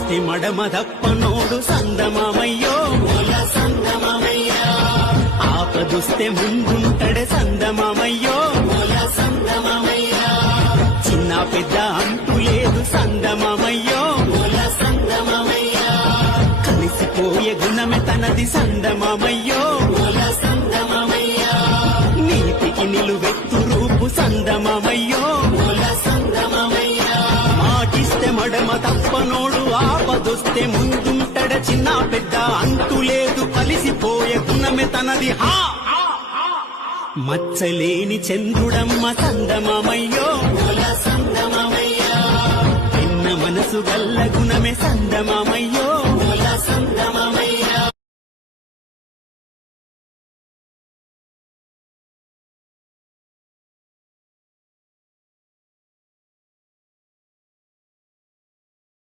మాటిస్తే మడమదప్పనోడు సందమామయ్యో ఆపదుస్తే ముందుంటడే సందమామయ్యో చిన్న పెద్ద అంటూ లేదు సందమామయ్యో కలిసిపోయే గుణమే తనది సందమామయ్యో నీతికి నిలువెత్తు రూపు సందమామయ్యో మాటిస్తే మడమ తప్పనోడు ఆపదొస్తే ముందుంటడ చిన్న పెద్ద అంటూ లేదు కలిసిపోయే గుణమే తనది హా మచ్చలేని చంద్రుడమ్మ సందమామయ్యో చిన్న మనసు గల్ల గుణమే సందమామయ్యో